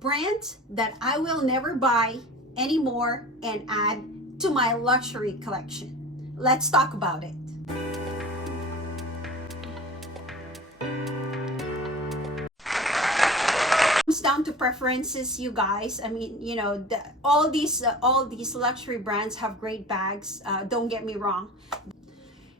brands that I will never buy anymore and add to my luxury collection. Let's talk about it. Comes down to preferences, you guys. I mean, you know, all these luxury brands have great bags. Don't get me wrong.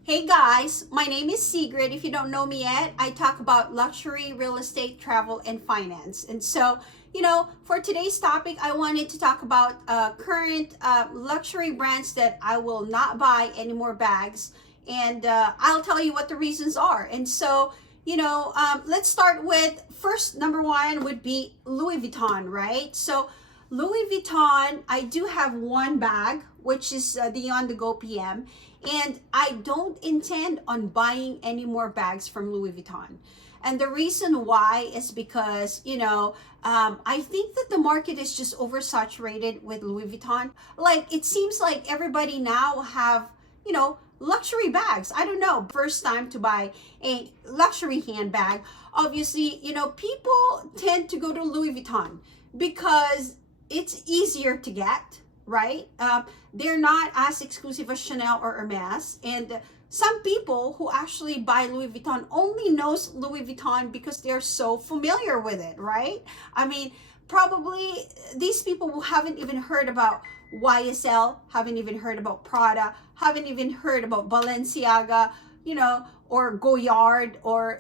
Hey guys, my name is Sigrid. If you don't know me yet, I talk about luxury, real estate, travel, and finance. And so, you know, for today's topic, I wanted to talk about current luxury brands that I will not buy any more bags. And I'll tell you what the reasons are. And so, you know, let's start with first, number one would be Louis Vuitton, right? So Louis Vuitton, I do have one bag, which is the On The Go PM. And I don't intend on buying any more bags from Louis Vuitton. And the reason why is because, you know, I think that the market is just oversaturated with Louis Vuitton. Like, it seems like everybody now have, you know, luxury bags. I don't know, first time to buy a luxury handbag. Obviously, you know, people tend to go to Louis Vuitton because it's easier to get, right? They're not as exclusive as Chanel or Hermes. And some people who actually buy Louis Vuitton only knows Louis Vuitton because they're so familiar with it, right? I mean, probably these people who haven't even heard about YSL, haven't even heard about Prada, haven't even heard about Balenciaga, you know, or Goyard, or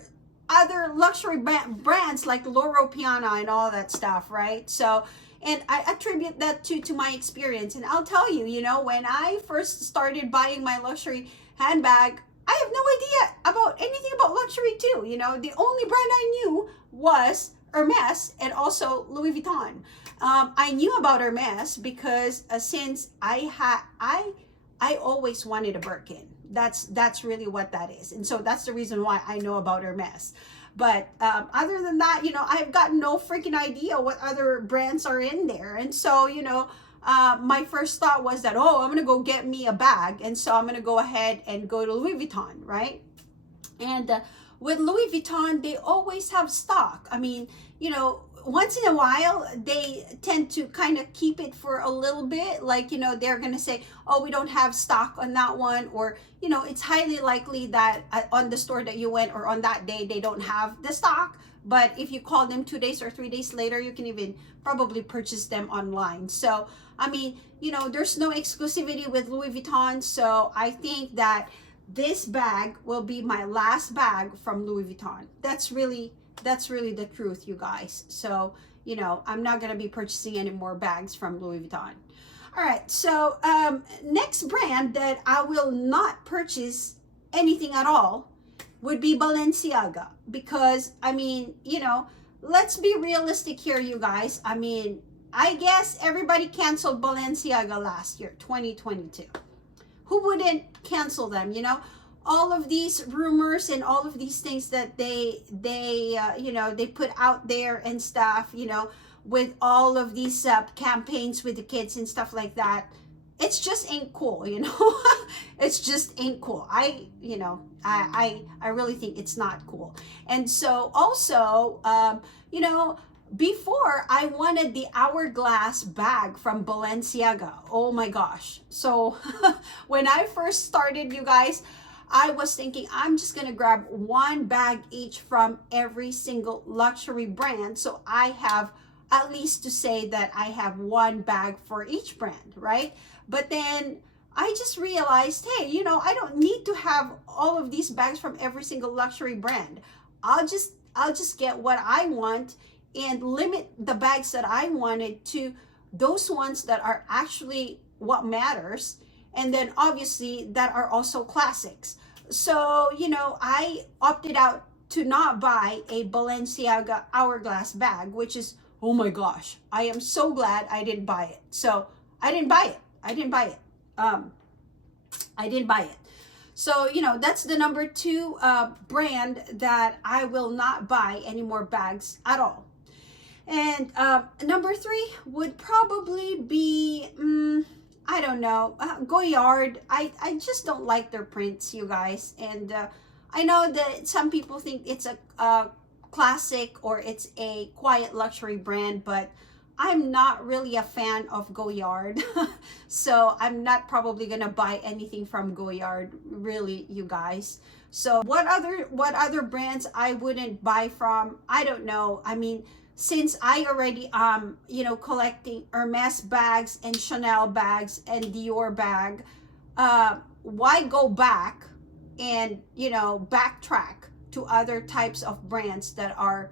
other luxury brands like Loro Piana and all that stuff, right? So, and I attribute that to my experience. And I'll tell you, you know, when I first started buying my luxury handbag, I have no idea about anything about luxury too. You know, the only brand I knew was Hermes and also Louis Vuitton. I knew about Hermes because since I always wanted a Birkin. That's really what that is. And so that's the reason why I know about Hermes. But other than that, you know, I've got no freaking idea what other brands are in there. And so, you know, my first thought was that, oh, I'm going to go get me a bag. And so I'm going to go ahead and go to Louis Vuitton, right? And with Louis Vuitton, they always have stock. I mean, you know, once in a while, they tend to kind of keep it for a little bit. Like, you know, they're going to say, oh, we don't have stock on that one. Or, you know, it's highly likely that on the store that you went or on that day, they don't have the stock. But if you call them 2 days or 3 days later, you can even probably purchase them online. So, I mean, you know, there's no exclusivity with Louis Vuitton. So I think that this bag will be my last bag from Louis Vuitton. That's really the truth, you guys. So, you know, I'm not going to be purchasing any more bags from Louis Vuitton. All right. So, next brand that I will not purchase anything at all would be Balenciaga. Because, I mean, you know, let's be realistic here, you guys. I mean, I guess everybody canceled Balenciaga last year, 2022. Who wouldn't cancel them, you know? All of these rumors and all of these things that they you know, they put out there and stuff, you know, with all of these campaigns with the kids and stuff like that, it's just ain't cool, you know. It's just ain't cool. You know, I really think it's not cool. And so also, you know, before I wanted the hourglass bag from Balenciaga. Oh my gosh. So when I first started, you guys, I was thinking I'm just going to grab one bag each from every single luxury brand. So I have at least to say that I have one bag for each brand, right? But then I just realized, hey, you know, I don't need to have all of these bags from every single luxury brand. I'll just get what I want and limit the bags that I wanted to those ones that are actually what matters. And then obviously that are also classics. So, you know, I opted out to not buy a Balenciaga hourglass bag, which is, oh my gosh, I am so glad I didn't buy it. So I didn't buy it. I didn't buy it. So, you know, that's the number 2 brand that I will not buy any more bags at all. And number 3 would probably be, I don't know, Goyard. I just don't like their prints, you guys. And I know that some people think it's a classic or it's a quiet luxury brand, but I'm not really a fan of Goyard. So I'm not probably gonna buy anything from Goyard, really, you guys. So what other brands I wouldn't buy from? I don't know. I mean, since I already collecting Hermes bags and Chanel bags and Dior bag, why go back and backtrack to other types of brands that are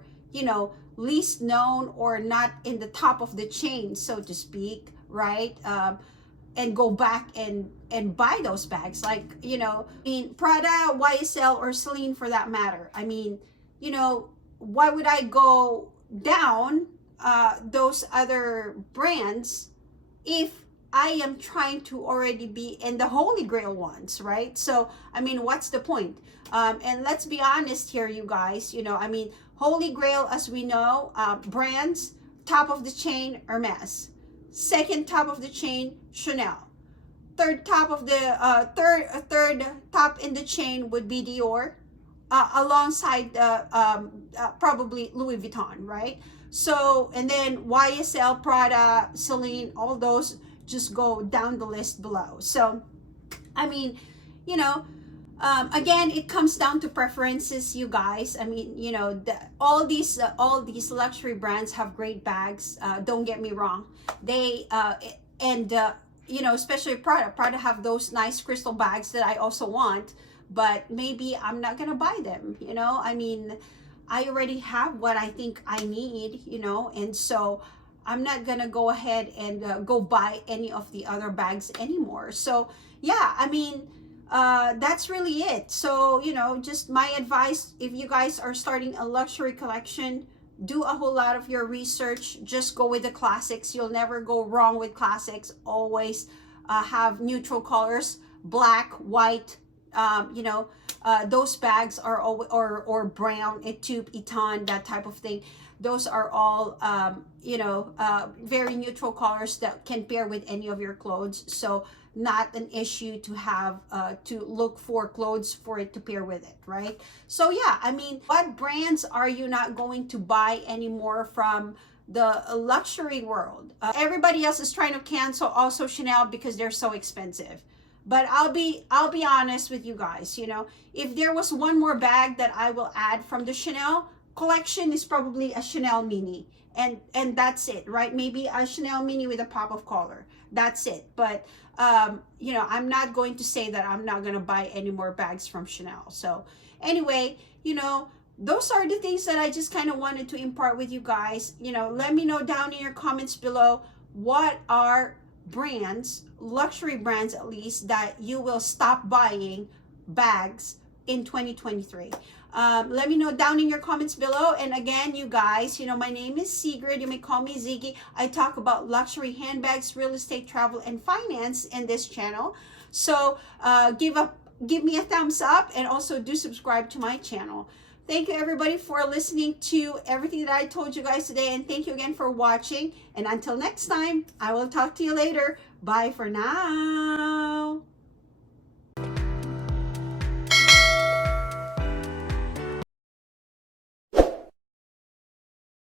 least known or not in the top of the chain, so to speak, right? And go back and buy those bags, like I mean, Prada, YSL, or Celine for that matter. I mean, why would I go down those other brands if I am trying to already be in the holy grail ones, right? So I mean, what's the point? And let's be honest here, you guys. I mean, holy grail, as we know, brands, top of the chain, Hermes. Second top of the chain, Chanel. Third top of the third top in the chain would be Dior, alongside probably Louis Vuitton, right? So, and then YSL, Prada, Celine, all those just go down the list below. So I mean, again, it comes down to preferences, you guys. I mean, all these luxury brands have great bags. Don't get me wrong. They and especially Prada have those nice crystal bags that I also want, but maybe I'm not gonna buy them. I mean, I already have what I think I need, and so I'm not gonna go ahead and go buy any of the other bags anymore. So yeah, I mean, that's really it. So just my advice, if you guys are starting a luxury collection, do a whole lot of your research. Just go with the classics. You'll never go wrong with classics. Always have neutral colors, black, white. Those bags are or brown, tube, eton, that type of thing. Those are all very neutral colors that can pair with any of your clothes. So not an issue to have to look for clothes for it to pair with it, right? So yeah, I mean, what brands are you not going to buy anymore from the luxury world? Everybody else is trying to cancel also Chanel because they're so expensive. But I'll be honest with you guys. If there was one more bag that I will add from the Chanel collection, is probably a Chanel mini, and that's it, right? Maybe a Chanel mini with a pop of color. That's it. But I'm not going to say that I'm not going to buy any more bags from Chanel. So anyway, those are the things that I just kind of wanted to impart with you guys. Let me know down in your comments below, what are brands, luxury brands at least, that you will stop buying bags in 2023. Let me know down in your comments below. And again, you guys, my name is Sigrid. You may call me Ziggy. I talk about luxury handbags, real estate, travel, and finance in this channel. So give me a thumbs up, and also do subscribe to my channel. Thank you everybody for listening to everything that I told you guys today, and thank you again for watching. And until next time, I will talk to you later. Bye for now.